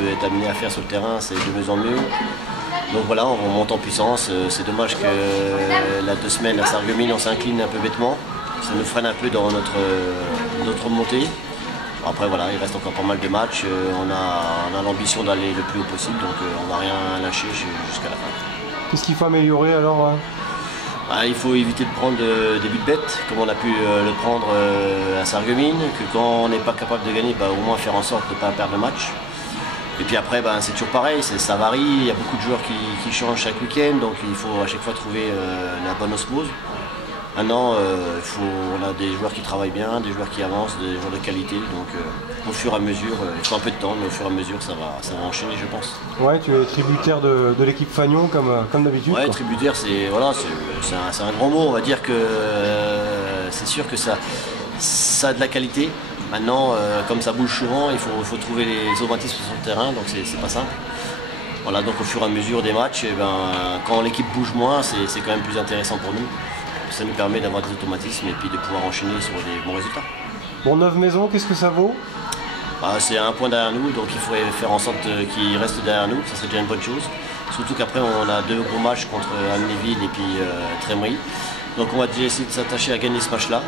peut être amené à faire sur le terrain, c'est de mieux en mieux. Donc voilà, on monte en puissance. C'est dommage que la 2 semaines à Sarreguemines, on s'incline un peu bêtement. Ça nous freine un peu dans notre montée. Après voilà, il reste encore pas mal de matchs. On a l'ambition d'aller le plus haut possible, donc on ne va rien lâcher jusqu'à la fin. Qu'est-ce qu'il faut améliorer alors? Il faut éviter de prendre des buts bêtes, comme on a pu le prendre à Sarreguemines, que quand on n'est pas capable de gagner, au moins faire en sorte de ne pas perdre le match. Et puis après, c'est toujours pareil, ça varie, il y a beaucoup de joueurs qui changent chaque week-end, donc il faut à chaque fois trouver la bonne osmose. Maintenant, on a des joueurs qui travaillent bien, des joueurs qui avancent, des joueurs de qualité, donc au fur et à mesure, il faut un peu de temps, mais au fur et à mesure, ça va enchaîner, je pense. Ouais, tu es tributaire de l'équipe Fagnon comme d'habitude. Ouais, tributaire, c'est un grand mot, on va dire que c'est sûr que ça a de la qualité. Maintenant, comme ça bouge souvent, il faut trouver les automatismes sur le terrain, donc c'est pas simple. Voilà, donc au fur et à mesure des matchs, quand l'équipe bouge moins, c'est quand même plus intéressant pour nous. Ça nous permet d'avoir des automatismes et puis de pouvoir enchaîner sur des bons résultats. Bon, 9 maisons, qu'est-ce que ça vaut? C'est un point derrière nous, donc il faudrait faire en sorte qu'il reste derrière nous, ça serait déjà une bonne chose. Surtout qu'après on a 2 gros matchs contre Amnéville et puis Trémery. Donc on va déjà essayer de s'attacher à gagner ce match-là,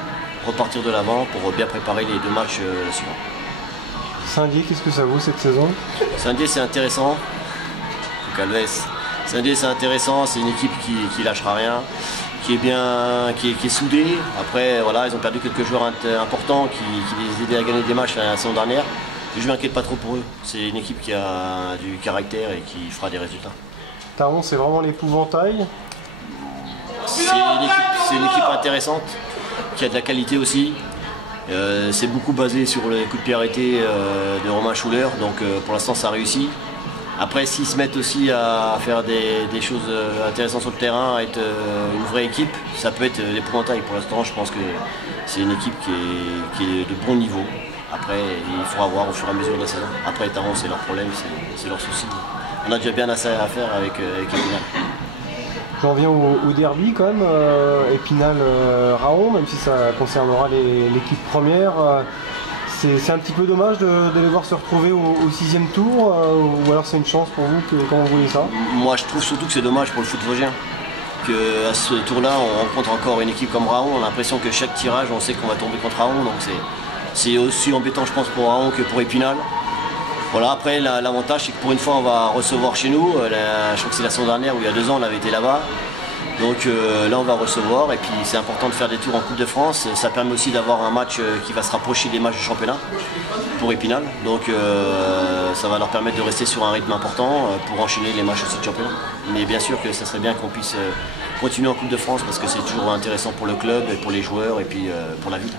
repartir de l'avant pour bien préparer les 2 matchs suivants. Saint-Dié, qu'est-ce que ça vaut cette saison? Saint-Dié, c'est intéressant. Saint-Dié, c'est intéressant, c'est une équipe qui lâchera rien, qui est soudée. Après, voilà, ils ont perdu quelques joueurs importants qui les aidaient à gagner des matchs la saison dernière. Je ne m'inquiète pas trop pour eux. C'est une équipe qui a du caractère et qui fera des résultats. Taron, c'est vraiment l'épouvantail? C'est une équipe intéressante, qui a de la qualité aussi. C'est beaucoup basé sur les coups de pied arrêtés de Romain Schuller, donc pour l'instant ça réussit. Après, s'ils se mettent aussi à faire des choses intéressantes sur le terrain, à être une vraie équipe, ça peut être l'épouvantail. Pour l'instant, je pense que c'est une équipe qui est de bon niveau. Après, il faudra voir au fur et à mesure de la saison. Après, Taron, c'est leur problème, c'est leur souci. On a déjà bien assez à faire avec Épinal. J'en viens au derby quand même, Épinal-Raon, même si ça concernera l'équipe première. C'est un petit peu dommage de les voir se retrouver au 6e tour, ou alors c'est une chance pour vous quand vous voyez ça? Moi je trouve surtout que c'est dommage pour le foot vosgien. Qu'à ce tour-là, on rencontre encore une équipe comme Raon. On a l'impression que chaque tirage, on sait qu'on va tomber contre Raon. Donc c'est aussi embêtant, je pense, pour Raon que pour Épinal. Voilà, après, l'avantage, c'est que pour une fois, on va recevoir chez nous. Je crois que c'est la saison dernière, où il y a 2 ans, on avait été là-bas. Donc là, on va recevoir. Et puis, c'est important de faire des tours en Coupe de France. Ça permet aussi d'avoir un match qui va se rapprocher des matchs de championnat pour Épinal. Donc, ça va leur permettre de rester sur un rythme important pour enchaîner les matchs aussi de championnat. Mais bien sûr que ça serait bien qu'on puisse continuer en Coupe de France parce que c'est toujours intéressant pour le club, et pour les joueurs et puis pour la ville.